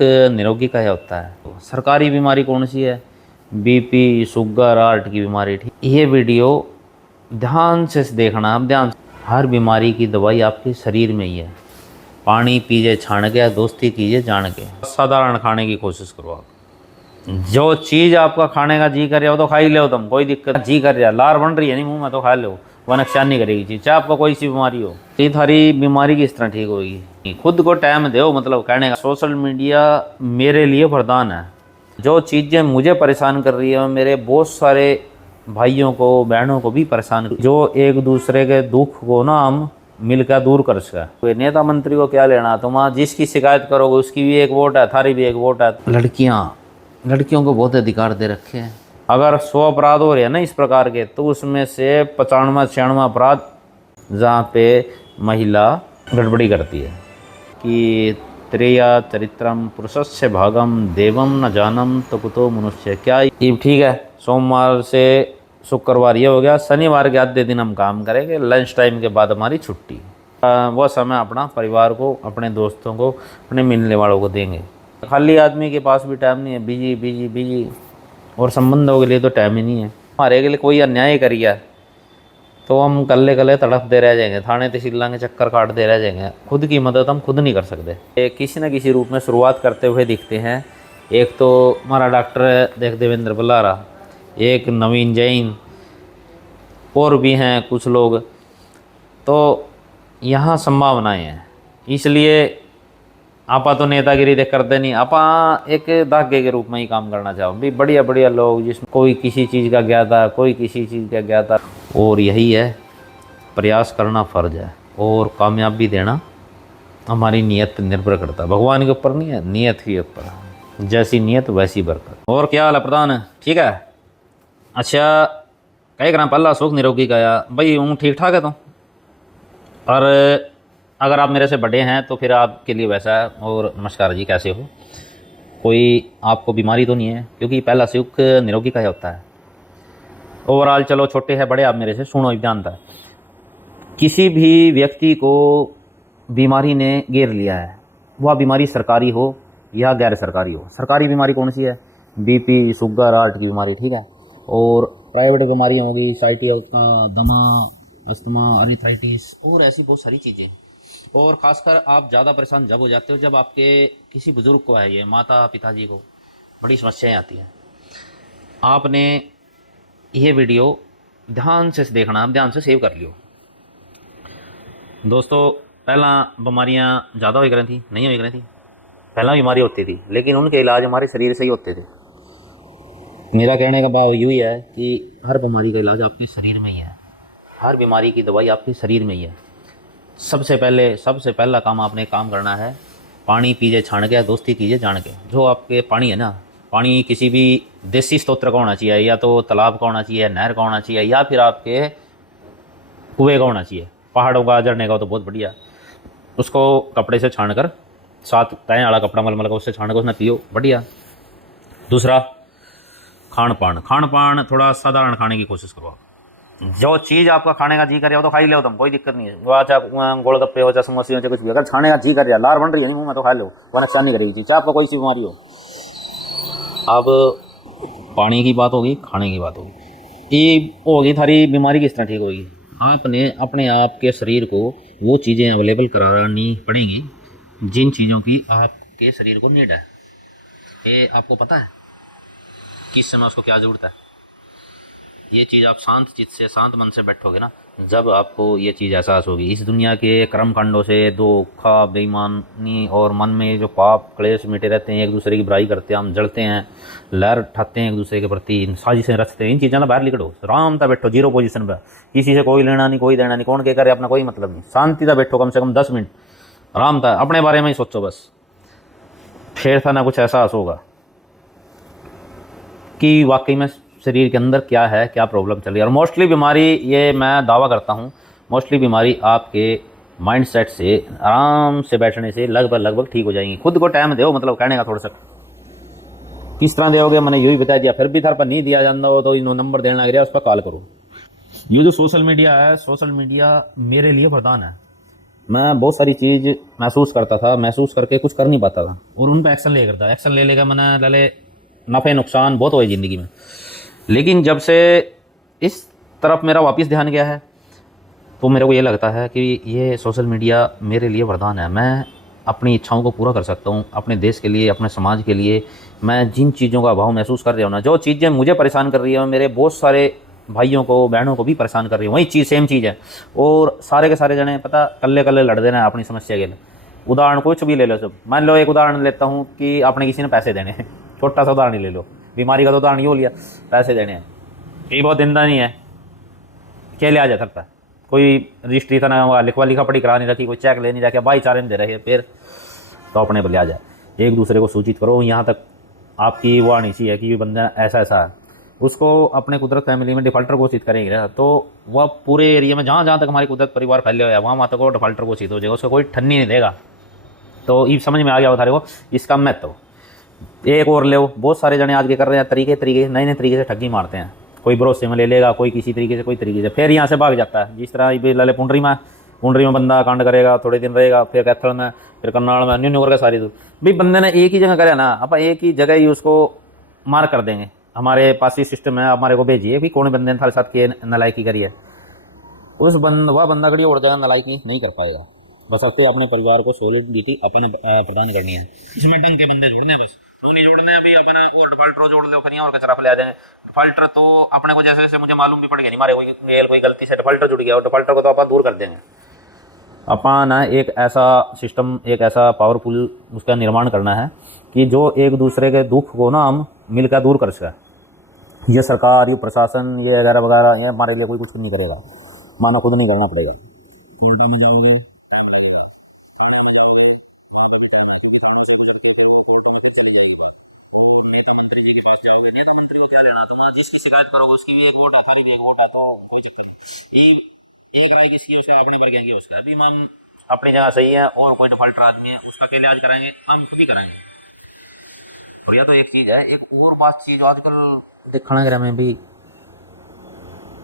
निरोगी का होता है। तो सरकारी बीमारी कौन सी है? बीपी, शुगर, हार्ट की बीमारी। ठीक, ये वीडियो ध्यान से देखना। आप ध्यान से, हर बीमारी की दवाई आपके शरीर में ही है। पानी पीजिए छान के, दोस्ती कीजिए जान के। साधारण खाने की कोशिश करो आप। जो चीज़ आपका खाने का जी कर रहा हो तो खा ही लो तुम, कोई दिक्कत। जी कर रहा, लार बन रही है नहीं मुंह में तो खा लो, वह नुकसान नहीं करेगी चीज़। चाहे आपको कोई सी बीमारी हो, ये थारी बीमारी किस तरह ठीक होगी? खुद को टाइम दो, मतलब कहने का। सोशल मीडिया मेरे लिए वरदान है। जो चीज़ें मुझे परेशान कर रही है, मेरे बहुत सारे भाइयों को बहनों को भी परेशान, जो एक दूसरे के दुख को ना हम मिलकर दूर कर सके। कोई नेता मंत्री को क्या लेना? तुम जिसकी शिकायत करोगे उसकी भी एक वोट है, थारी भी एक वोट है। लड़कियों को बहुत अधिकार दे रखे हैं। अगर 100 अपराध हो रहे हैं ना इस प्रकार के, तो उसमें से 95-96 अपराध जहाँ पे महिला गड़बड़ी करती है। कि त्रेया चरित्रम पुरुषस्य भागम देवम न जानम तो कुतो मनुष्य। क्या ये ठीक है? सोमवार से शुक्रवार ये हो गया, शनिवार के आधे दिन हम काम करेंगे, लंच टाइम के बाद हमारी छुट्टी। वो समय अपना परिवार को, अपने दोस्तों को, अपने मिलने वालों को देंगे। खाली आदमी के पास भी टाइम नहीं है, बिजी बिजी बिजी। और संबंधों के लिए तो टाइम ही नहीं है। हमारे के लिए कोई अन्याय करिए तो हम कल्ले कल्ले तड़पते रह जाएंगे, थाने तहसीलों के चक्कर काटते रह जाएंगे। खुद की मदद हम खुद नहीं कर सकते। किसी न किसी रूप में शुरुआत करते हुए दिखते हैं। एक तो हमारा डॉक्टर देख देवेंद्र बल्लारा, एक नवीन जैन, और भी हैं कुछ लोग। तो यहाँ संभावनाएं हैं। इसलिए आपा तो नेतागिरी देख करते नहीं, आपा एक धागे के रूप में ही काम करना चाहो भी। बढ़िया बढ़िया लोग, जिसमें कोई किसी चीज़ का ज्ञाता, कोई किसी चीज़ का ज्ञाता। और यही है, प्रयास करना फ़र्ज है और कामयाबी देना हमारी नीयत पर निर्भर करता है। भगवान के ऊपर नहीं है, नीयत के ऊपर। जैसी नीयत वैसी बरकत। और क्या हाल है प्रधान? ठीक है। अच्छा, कई करा पहला सुख निरोगी का भाई हूँ, ठीक ठाक है तो। और अगर आप मेरे से बड़े हैं तो फिर आपके लिए वैसा है। और नमस्कार जी, कैसे हो? कोई आपको बीमारी तो नहीं है? क्योंकि पहला सुख निरोगी का होता है। ओवरऑल चलो, छोटे हैं बड़े आप मेरे से सुनो, ध्यान था। किसी भी व्यक्ति को बीमारी ने घेर लिया है, वह बीमारी सरकारी हो या गैर सरकारी हो। सरकारी बीमारी कौन सी है? बीपी, शुगर, हार्ट की बीमारी। ठीक है। और प्राइवेट बीमारियाँ होगी, साइटिया, दमा, अस्थमा, अरिथ्राइटिस और ऐसी बहुत सारी चीज़ें। और ख़ासकर आप ज़्यादा परेशान जब हो जाते हो जब आपके किसी बुज़ुर्ग को है, ये माता पिताजी को बड़ी समस्याएं आती हैं। आपने ये वीडियो ध्यान से देखना, ध्यान से सेव कर लियो। दोस्तों, पहला बीमारियां ज़्यादा हो रही थी, नहीं हो रही थी। पहला बीमारी होती थी, लेकिन उनके इलाज हमारे शरीर से ही होते थे। मेरा कहने का भाव यूँ ही है कि हर बीमारी का इलाज आपके शरीर में ही है। हर बीमारी की दवाई आपके शरीर में ही है। सबसे पहला काम आपने काम करना है, पानी पीजिए छान के, दोस्ती कीजिए जान के। जो आपके पानी है ना, पानी किसी भी देसी स्रोत का होना चाहिए, या तो तालाब का होना चाहिए, नहर का होना चाहिए, या फिर आपके कुएँ का होना चाहिए। पहाड़ों का, झरने का तो बहुत बढ़िया। उसको कपड़े से छान कर, साथ तय वाला कपड़ा मलमल का, उससे छान कर उसमें पियो, बढ़िया। दूसरा, खान पान थोड़ा साधारण खाने की कोशिश करो आप। जो चीज़ आपका खाने का जी कर रहा हो तो खा ही लो तुम, कोई दिक्कत नहीं है। वो चाहे गोलगप्पे हो, चाहे समोसे हो, चाहे कुछ भी, अगर खाने का जी कर रहा है, लार बन रही है नहीं मुंह में तो खा लो, वह नुकसान नहीं करेगी चीज़। चाहे आपको कोई सी बीमारी हो। अब पानी की बात होगी, खाने की बात होगी, ये होगी थारी बीमारी किस तरह ठीक होगी। आपने अपने आप के शरीर को वो चीज़ें अवेलेबल करानी पड़ेंगी जिन चीज़ों की आपके शरीर को नीड है। ये आपको पता है किस समय उसको क्या ज़रूरत है। ये चीज़ आप शांत चित्त से, शांत मन से बैठोगे ना, जब आपको ये चीज़ एहसास होगी। इस दुनिया के कर्म कांडों से धोखा, बेईमानी और मन में जो पाप क्लेश मिटे रहते हैं, एक दूसरे की बुराई करते हैं, हम जलते हैं, लहर उठाते हैं एक दूसरे के प्रति, साजिशें रचते हैं, इन चीज़ों से बाहर निकलो, आराम से बैठो, जीरो पोजीशन पर। किसी से कोई लेना नहीं, कोई देना नहीं, कौन क्या करे अपना कोई मतलब नहीं। शांति से बैठो, कम से कम 10 मिनट आराम था, अपने बारे में ही सोचो बस। फिर था ना कुछ एहसास होगा कि वाकई में शरीर के अंदर क्या है, क्या प्रॉब्लम चल रही है। और मोस्टली बीमारी, ये मैं दावा करता हूँ, मोस्टली बीमारी आपके माइंड सेट से, आराम से बैठने से लगभग ठीक हो जाएंगी। खुद को टाइम दो, मतलब कहने का थोड़ा सा। किस तरह दोगे मैंने यू ही बता दिया, फिर भी थार पर नहीं दिया जाता हो तो इन नंबर देना लग रहा है, उस पर कॉल करो। ये जो सोशल मीडिया है, सोशल मीडिया मेरे लिए वरदान है। मैं बहुत सारी चीज़ महसूस करता था, महसूस करके कुछ कर नहीं पाता था और उन पर एक्शन ले करता, एक्शन ले लेगा मैंने लले नफ़े नुकसान बहुत हुए ज़िंदगी में। लेकिन जब से इस तरफ मेरा वापस ध्यान गया है तो मेरे को ये लगता है कि ये सोशल मीडिया मेरे लिए वरदान है। मैं अपनी इच्छाओं को पूरा कर सकता हूँ अपने देश के लिए, अपने समाज के लिए। मैं जिन चीज़ों का अभाव महसूस कर रहा हूँ ना, जो चीज़ें मुझे परेशान कर रही है, मेरे बहुत सारे भाइयों को बहनों को भी परेशान कर रही है, वही चीज़ सेम चीज़ है। और सारे के सारे जने पता कल्ले कल्ले लड़ देना है अपनी समस्या के लिए। उदाहरण कुछ भी ले लो, सब मान लो एक उदाहरण लेता हूँ कि आपने किसी ने पैसे देने हैं, छोटा सा उदाहरण ही ले लो, बीमारी का तो उदाहरण ये लिया, पैसे देने हैं, ये बहुत जिंदा नहीं है, क्या लिया जा सकता है, कोई रजिस्ट्री था ना, लिखवा लिखा पढ़ी करा नहीं रखी, कोई चेक ले नहीं रखा, भाईचारे में दे रहे हैं, फिर तो अपने पर लिया जाए। एक दूसरे को सूचित करो, यहाँ तक आपकी वो आनी चाहिए कि बंदा ऐसा ऐसा है, उसको अपने कुदरत फैमिली में डिफॉल्टर घोषित करेंगे ना, तो वह पूरे एरिया में जहाँ जहाँ तक हमारी कुदरत परिवार फैले हुआ है वहाँ वहाँ तक वो डिफॉल्टर घोषित हो जाएगा, उसको कोई ठन्नी नहीं देगा। तो ये समझ में आ गया बता रहे हो इसका महत्व। एक और ले, बहुत सारे जने आज के कर रहे हैं तरीके तरीके नए नए तरीके से ठगी मारते हैं, कोई भरोसे में ले लेगा, कोई किसी तरीके से कोई तरीके से, फिर यहाँ से भाग जाता है। जिस तरह ये लाले पुंडरी में बंदा कांड करेगा, थोड़े दिन रहेगा, फिर कैथल में, फिर करनाल में, न्यू करके सारी दूर भाई बंदे ने एक ही जगह करे ना, अब एक ही जगह ही उसको मार कर देंगे। हमारे पास ही सिस्टम है, हमारे को भेजिए कि कौन बंदे ने थारे साथ किए नलायकी करी है, उस वह बंदा कड़ी और ज़्यादा नलायकी नहीं कर पाएगा। बस आपके अपने परिवार को सॉलिडिटी अपने प्रदान करनी है, इसमें ढंग के बंदे जोड़ने हैं, बस वो नहीं जोड़ने हैं। अभी अपना और डिफॉल्टर जोड़ लो फिर और कचरा ले आ जाएंगे। डिफॉल्टर तो अपने को जैसे जैसे मुझे मालूम भी पड़ गया, नहीं मारे कोई गलती से डिफॉल्टर जुड़ गया और डिफॉल्टर को तो आप दूर कर देंगे। अपन एक ऐसा सिस्टम, एक ऐसा पावरफुल उसका निर्माण करना है कि जो एक दूसरे के दुख को ना हम मिलकर दूर कर सकें। ये सरकार, ये प्रशासन, ये वगैरह वगैरह, ये हमारे लिए कोई कुछ नहीं करेगा, मानो खुद नहीं करना पड़ेगा। कोर्टा में जाओगे टाइम लगेगा, थाने में जाओगे वहाँ पे भी टाइम लगेगा, क्योंकि थानों से गुजर के फिर वो कोर्टों में फिर चले जाएगी बात। और नेता मंत्री जी के पास जाओगे, नेता मंत्री को क्या लेना, तुम जिसकी शिकायत करोगे उसकी भी एक वोट है, हमारी भी एक वोट है, तो कोई दिक्कत नहीं। एक राय किसकी, उसका अपने पर क्या उसका अभी हम अपनी जगह सही है, और कोई डिफॉल्टर आदमी है उसका क्या इलाज कराएंगे, हम खुद ही कराएंगे। और यह तो एक चीज़ है, एक और बात चीज आजकल देखना ग्रह में भी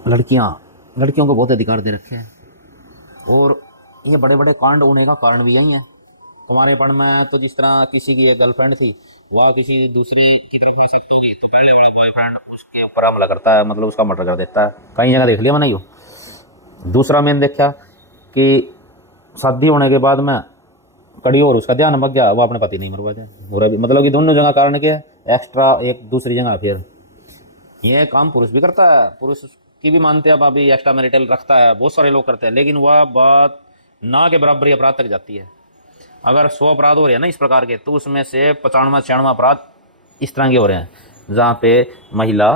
लड़कियों को बहुत अधिकार दे रखे हैं, और ये बड़े बड़े कांड होने का कारण भी यही है। तुम्हारे पण में तो जिस तरह किसी की एक गर्लफ्रेंड थी, वह किसी दूसरी की तरफ हो सकती होगी, तो पहले वाला बॉयफ्रेंड उसके ऊपर हमला करता है, मतलब उसका मर्डर कर देता है। कई जगह देख लिया मैंने यो। दूसरा मैंने देखा कि शादी होने के बाद में कड़ी और उसका ध्यान भग गया, वो अपने पति नहीं मरवा जाए, मतलब कि दोनों जगह कारण क्या है, एक्स्ट्रा एक दूसरी जगह फिर ये काम पुरुष भी करता है, पुरुष की भी मानते हैं अभी एक्स्ट्रा मैरिटल रखता है, बहुत सारे लोग करते हैं, लेकिन वह बात ना के बराबरी अपराध तक जाती है। अगर 100 अपराध हो रहे हैं ना इस प्रकार के, तो उसमें से 95-96 अपराध इस तरह के हो रहे हैं जहाँ पे महिला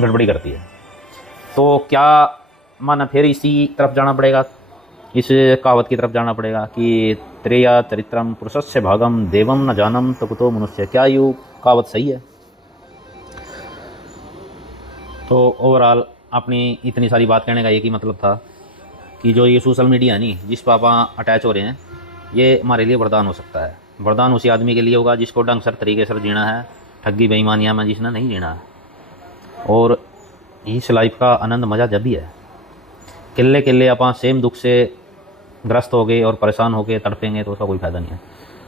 गड़बड़ी करती है। तो क्या माना फिर इसी तरफ जाना पड़ेगा, इस कहावत की तरफ जाना पड़ेगा कि त्रेया चरित्रम पुरुषस्य भागम देवम न जानम तो कुतो मनुष्य। क्या यू कहावत सही है? तो ओवरऑल अपनी इतनी सारी बात कहने का एक ही मतलब था कि जो ये सोशल मीडिया नहीं जिस पर आप अटैच हो रहे हैं, ये हमारे लिए वरदान हो सकता है। वरदान उसी आदमी के लिए होगा जिसको ढंग से तरीके से जीना है, ठगी बेईमानियाँ में जिसने नहीं जीना है। और इस लाइफ का आनंद मज़ा जब भी है, किले किले आप सेम दुख से ग्रस्त हो गए और परेशान हो गए तड़पेंगे तो उसका कोई फ़ायदा नहीं है।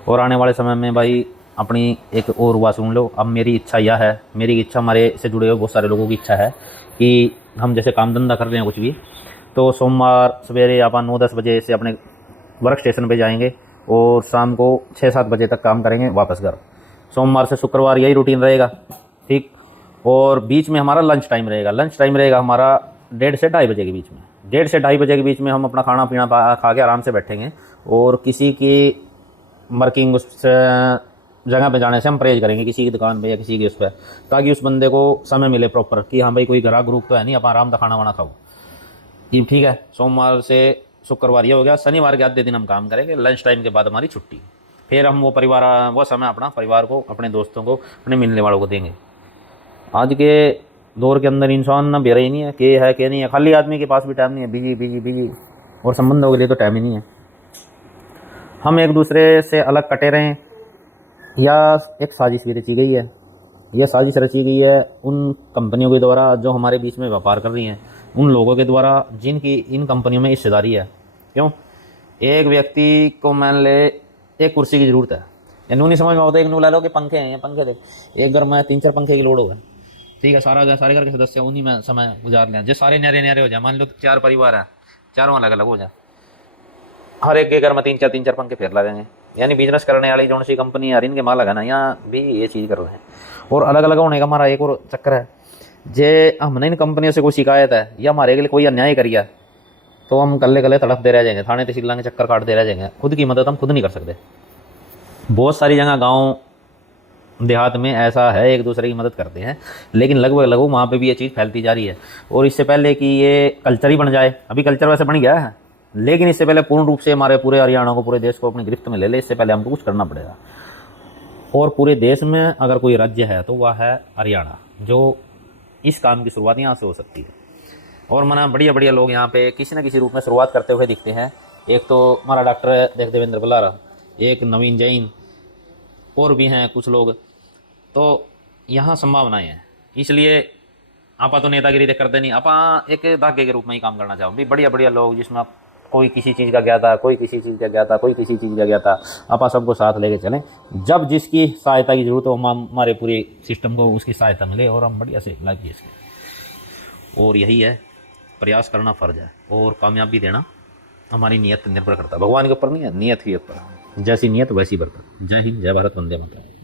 और आने वाले समय में भाई अपनी एक और बात सुन लो, अब मेरी इच्छा यह है, मेरी इच्छा हमारे से जुड़े हुए बहुत सारे लोगों की इच्छा है कि हम जैसे काम धंधा कर रहे हैं कुछ भी, तो सोमवार सवेरे आप 9-10 बजे से अपने वर्क स्टेशन पे जाएंगे और शाम को 6-7 बजे तक काम करेंगे, वापस घर। सोमवार से शुक्रवार यही रूटीन रहेगा, ठीक। और बीच में हमारा लंच टाइम रहेगा, लंच टाइम रहेगा हमारा 1:30 से 2:30 बजे के बीच में। 1:30 से 2:30 बजे के बीच में हम अपना खाना पीना खा के आराम से बैठेंगे, और किसी की वर्किंग उस जगह पे जाने से हम परहेज करेंगे, किसी की दुकान पे या किसी की उस पर, ताकि उस बंदे को समय मिले प्रॉपर कि हाँ भाई कोई ग्राहक ग्रुप तो है नहीं, आप आराम से खाना वाना खाओ। ये ठीक है। सोमवार से शुक्रवार ये हो गया, शनिवार के आधे दिन हम काम करेंगे, लंच टाइम के बाद हमारी छुट्टी। फिर हम वो समय अपना परिवार को, अपने दोस्तों को, अपने मिलने वालों को देंगे। आज के दौर के अंदर इंसान ना बेरा ही नहीं है, के नहीं है, खाली आदमी के पास भी टाइम नहीं है, बिजी बिजी बिजी, और संबंधों के लिए तो टाइम ही नहीं है। हम एक दूसरे से अलग कटे रहें, या एक साजिश भी रची गई है। यह साजिश रची गई है उन कंपनियों के द्वारा जो हमारे बीच में व्यापार कर रही हैं, उन लोगों के द्वारा जिनकी इन कंपनियों में हिस्सेदारी है, क्यों? एक व्यक्ति को मान ले एक कुर्सी की जरूरत है, या नू नहीं समझ में आता, एक नू ला लो कि पंखे हैं, पंखे देख, एक घर में 3-4 पंखे की लोड हो है, ठीक है, सारे घर के सदस्य उन्हीं में समय गुजार लें, जो सारे न्यारे न्यारे हो जाए, मान लो 4 परिवार है, चारों अलग अलग हो जाए, हर एक के घर में 3-4 पंखे फिर लगेंगे। यानी बिजनेस करने वाली जो सी कंपनी आ रही इनके माल है ना, यहाँ भी ये चीज़ कर रहे हैं। और अलग अलग होने का हमारा एक और चक्कर है, जे हमने इन कंपनियों से कोई शिकायत है या हमारे के लिए कोई अन्याय करिए तो हम कल्ले कल्ले तड़पते रह जाएंगे, थाने तहसील के चक्कर काटते रह जाएंगे, खुद की मदद हम खुद नहीं कर सकते। बहुत सारी जगह गाँव देहात में ऐसा है, एक दूसरे की मदद करते हैं, लेकिन लगभग वहाँ पे भी ये चीज़ फैलती जा रही है। और इससे पहले कि ये कल्चर ही बन जाए, अभी कल्चर वैसे बन गया है, लेकिन इससे पहले पूर्ण रूप से हमारे पूरे हरियाणा को, पूरे देश को अपनी गिरफ्त में ले ले, इससे पहले हमको कुछ करना पड़ेगा। और पूरे देश में अगर कोई राज्य है तो वह है हरियाणा, जो इस काम की शुरुआत यहाँ से हो सकती है। और मना बढ़िया बढ़िया लोग यहाँ पे किसी न किसी रूप में शुरुआत करते हुए दिखते हैं। एक तो हमारा डॉक्टर देवेंद्र बल्लारा, एक नवीन जैन, और भी हैं कुछ लोग। तो यहाँ संभावनाएं हैं, इसलिए आपा तो नेतागिरी देख करते नहीं, आपा एक धागे के रूप में ही काम करना चाहो भी। बढ़िया बढ़िया लोग जिसमें कोई किसी चीज़ का ज्ञाता, कोई किसी चीज़ का ज्ञाता, कोई किसी चीज़ का ज्ञाता, आपा सबको साथ लेके चलें। जब जिसकी सहायता की जरूरत हो हमारे पूरे सिस्टम को उसकी सहायता मिले और हम बढ़िया से इलाज किए इसके। और यही है, प्रयास करना फ़र्ज है और कामयाबी देना हमारी नीयत निर्भर करता है, भगवान के ऊपर नहीं है, नीयत के ऊपर। जैसी नीयत वैसी बरकत। जय हिंद, जय भारत, वंदे मातरम।